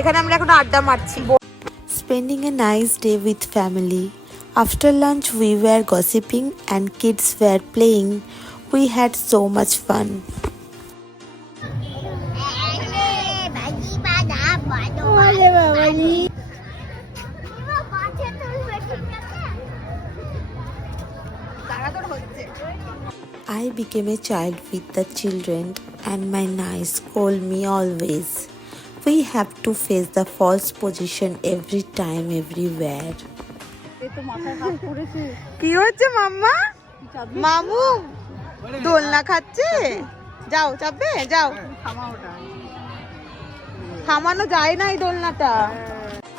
এখানে আমরা এখন আড্ডা মারছি। Spending a nice day with family. After lunch, we were gossiping and kids were playing. We had so much fun. I became a child with the children, and my niece called me always. We have to face the false position every time, everywhere. কি হচ্ছে মাম্মা? মামু দোলনা খাচ্ছে। যাও চাপবে, যাও। থামানো যায় না এই দোলনাটা।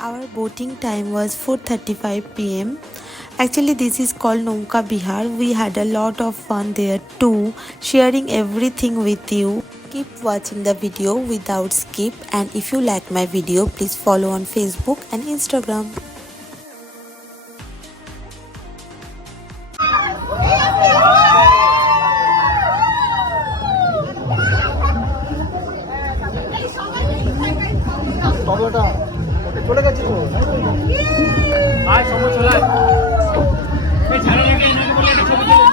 Our boating time was 4:35 p.m. Actually, this is called Naukha Bihar. We had a lot of fun there too, sharing everything with you. Keep watching the video without skip, and if you like my video, please follow on Facebook and Instagram. চলে গেছি তো আয় সময় চলে এই ছাড়ে রেখে এনাকে বলে একটা ছবি তুলে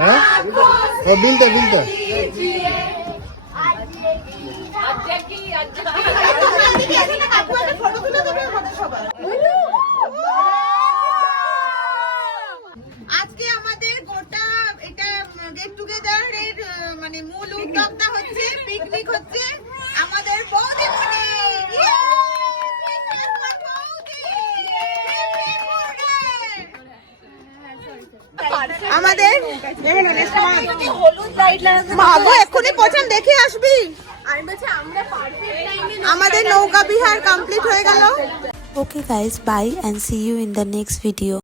হ্যাঁ ও বিলটা আজকে আমাদের গোটা এটা গেট টুগেদার এর মানে মূল উদ্যোক্তা হচ্ছে, পিকনিক হচ্ছে আমাদের বৌদি মনে। আমাদের মাগো এক্ষুনি পছন্দ দেখে আসবি। আমাদের নৌকা বিহার কমপ্লিট হয়ে গেল। Okay guys, bye and see you in the next video.